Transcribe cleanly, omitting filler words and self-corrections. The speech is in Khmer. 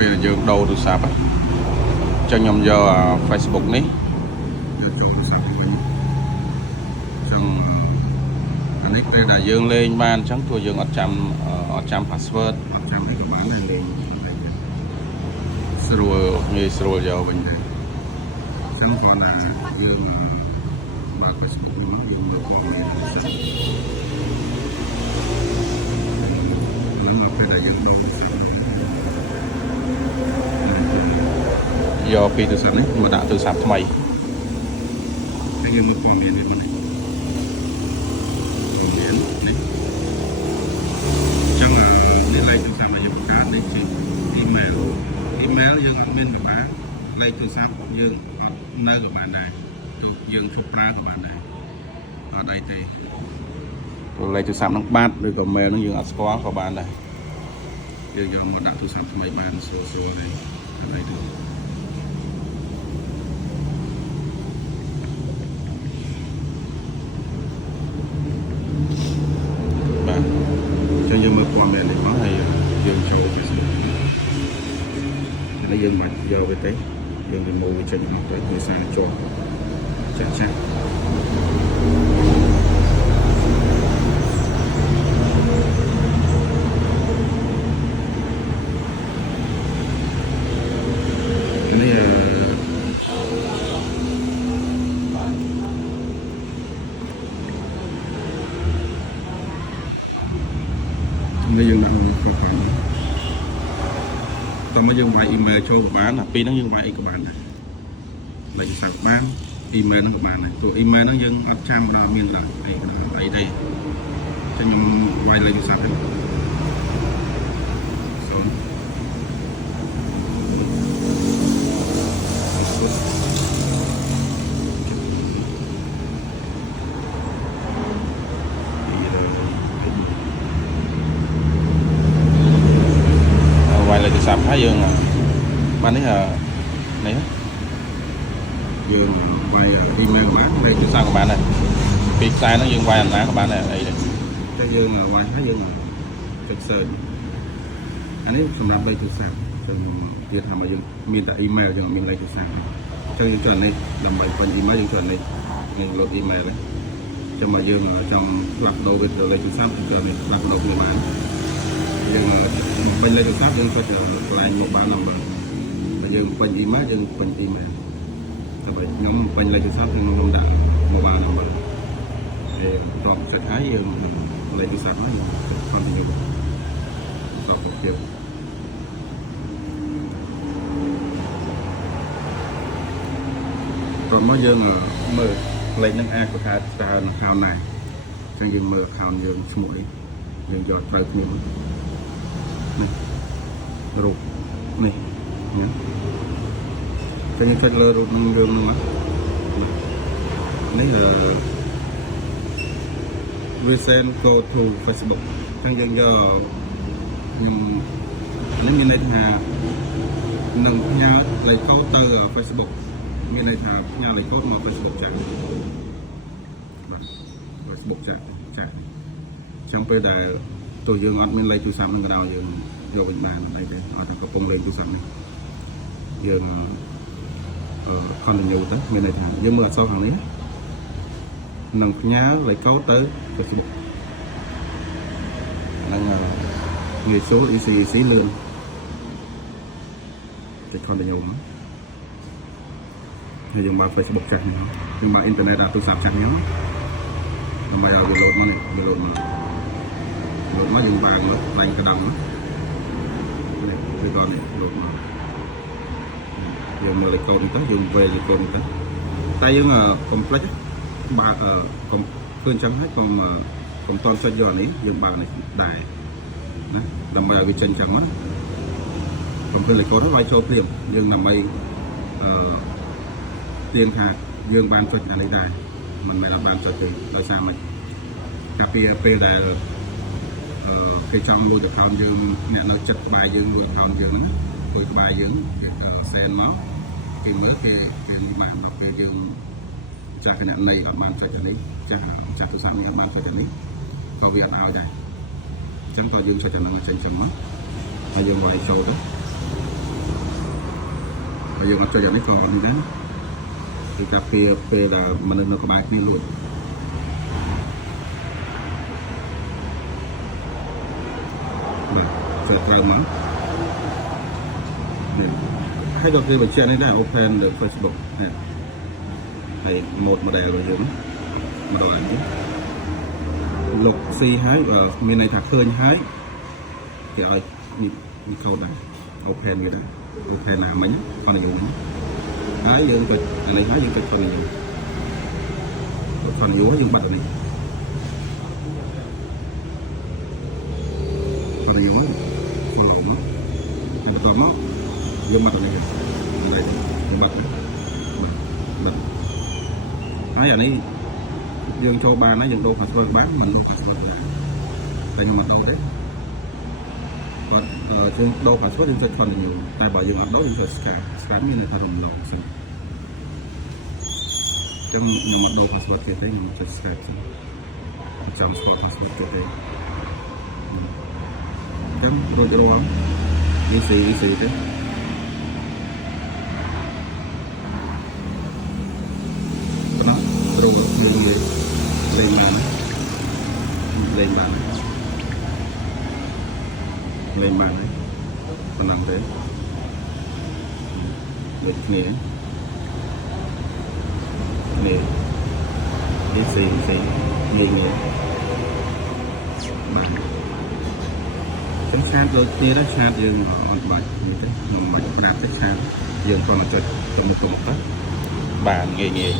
ពេលយើងដូរទូរស័ព្ទចឹងខ្ញុំយក Facebook នេះយកចូលទូរស័ព្ទវិញចឹងអានេះពេលដែលយើងលេងបានចឹងព្រោះយើងអត់ចាំ password អត់ចាំអីក៏បានដែរលេងស្រួលងាយស្រួលយកវិញដែរចឹងគាត់ថាយើងបើ Facebook វិញយើងមើលព័ត៌មានផ្សេងនេះមកពេលដែលយើងដូរទូរស័ព្ទយកពីទូរស័ព្ទនេះមកដាក់ទូរស័ព្ទថ្មីហើយយើងមើលព័ត៌មាននេះព័ត៌មាននេះចឹងនេះលេខទូរស័ព្ទដែលយើងបង្កើតនេះជា email យើងអត់មានបណ្ដាលេខទូរស័ព្ទយើងអត់នៅក៏បានដែរទោះយើងធ្វើប្រើក៏បានដែរអត់អីទេព្រោះលេខទូរស័ព្ទនឹងបាត់ឬក៏ mail នឹងយើងអត់ស្គាល់ក៏បានដែរយើងយកមកដាក់ទូរស័ព្ទថ្មីបានស្រួលៗហើយអត់អីទេយើងមើលព័ត៌មាននេះមកហើយយើងចូល Facebook ហើយយើងមិនយកវាទេយើងទៅមើលវាចេញមកទៅវាសារជាប់ចាស់នេះយើងដាក់មកគាត់គាត់តើមកយើងវាយ email ចូលក៏បានអាពីរហ្នឹងយើងវាយអីក៏បានដែរលេខទូរស័ព្ទបាន email ហ្នឹងក៏បានដែរព្រោះ email ហ្នឹងយើងអត់ចាំដល់មានដល់អីក៏ដល់អីទេចឹងខ្ញុំវាយលេខទូរស័ព្ទហ្នឹងលេខទូរស័ព្ទហើយយើងបាននេះនេះយើងវាយ email បានលេខទូរស័ព្ទក៏បានដែរពីខ្សែហ្នឹងយើងវាយអាណាក៏បានដែរអីដែរតែយើងវាយហើយយើងចុច search អានេះសម្រាប់លេខទូរស័ព្ទចឹងទៀតថាមកយើងមានតែ email យើងមានលេខទូរស័ព្ទចឹងយើងចុចអានេះដើម្បីពេញ email យើងចុចអានេះយើង load email ហ្នឹងចឹងមកយើងចង់ផ្លាស់ប្ដូរវាទៅលេខទូរស័ព្ទយើងចុចនេះផ្លាស់ប្ដូរគ្នាបានយើងពេញលេខទូរស័ព្ទយើងចុចកន្លែង mobile number តែយើងពេញ email យើងពេញ email តែបើខ្ញុំពេញលេខទូរស័ព្ទខ្ញុំដាក់ mobile number ហើយតបចុចហើយយើងលេខទូរស័ព្ទហ្នឹងចុច continue តបទៅទៀតតោះមកយើងមើលលេខហ្នឹងអាចប្រកាសតើ account ណាអញ្ចឹងយើងមើល account យើងឈ្មោះអីយើងយកត្រូវគ្នានេះរូបនេះណាចឹងចុចលើរូបនឹងយើងហ្នឹងនេះrecent go to Facebook ចឹងយើងយកខ្ញុំនេះមានន័យថានឹងផ្ញើលេខកូដទៅ Facebook មានន័យថាផ្ញើលេខកូដមក Facebook ចាស់បាទ Facebook ចាស់ចឹងពេលដែលទោះយើងអត់មានលេខទូរស័ព្ទនឹងក៏ដោយយើងយកវិញបានអីទេអត់តែកំពុងលេងទូរស័ព្ទនេះយើងcontinue ទៅមានន័យថាយើងមើលអក្សរខាងនេះនឹងផ្ញើលេខកូដទៅ Facebook ហ្នឹងងាយស្រួល easy លឿនចុច continue មកហើយយើងបើក Facebook ចាស់នេះយើងបើកអ៊ីនធឺណិតដល់ទូរស័ព្ទចាស់នេះដើម្បីឲ្យវា load មកនេះវា load មកយើងបើកមកបាញ់កណ្ដំនេះគឺគាត់នេះ load មកយើងមើលលេខកូដនេះទៅយើងវេលេខកូដនេះទៅតែយើងកុំភ្លេចបើកកុំឃើញចឹងហើយកុំតន់ចុចយកអានេះយើងបើកនេះដែរណាដើម្បីឲ្យវាចេញចឹងមកកុំឃើញលេខកូដហ្នឹងវាយចូលព្រាមយើងដើម្បីទៀងថាយើងបានចុចអានេះដែរមិនមែនបានចុចទេដោយសារមិនកាលពីពេលដែលគេចង់លួច account យើងអ្នកនៅចិត្តក្បែរយើងលួច account យើងហ្នឹងលួចក្បែរយើងគេសែនមកគេមើលគេបានដល់ពេលយើងចាស់គណនីអត់បានចុចអានេះចាស់ទូរស័ព្ទនេះអត់បានចុចអានេះក៏វាអត់ឲ្យដែរអញ្ចឹងតើយើងចុចអាហ្នឹងចេញចឹងមកហើយយើងវាយចូលទៅ bây giờ nó cho dạng này còn như thế thì cà phê là mình nó có bài đi luôn này sẽ vào mà hay có cái bài chuyện này là open the Facebook này hay một model rồi giống mà đòi chứ lục si hái và bên này thạc khơi hái thì ơi như câu này open người ta open nào mấy con này dùng hái dương kịch anh ấy hái dương kịch con này dùng con này dùng bật này con này dùng con lỏng nó này toàn nó dương mặt này đây dùng bật này bật hái ở đây dương cho ba nó dương đô phải thôi bán mình tại nhưng mà đâu đấy còn dương đô phải số dương sẽ còn nhiều tại bảo dương ở đó dương sẽ cả như này thay đồng lộc xin trong nhưng mà đô phải số kia thế nhưng mà sẽ cả trong số phải số kia thế cái đôi cái đô không đi xì thế nó đô như lên bàn đấy còn nằm thế lịch nè cái xì nghề bàn cái sát rồi kia đó sát dương họ bằng bạch như thế mình đặt cái sát dương còn là cho một tách bàn nghề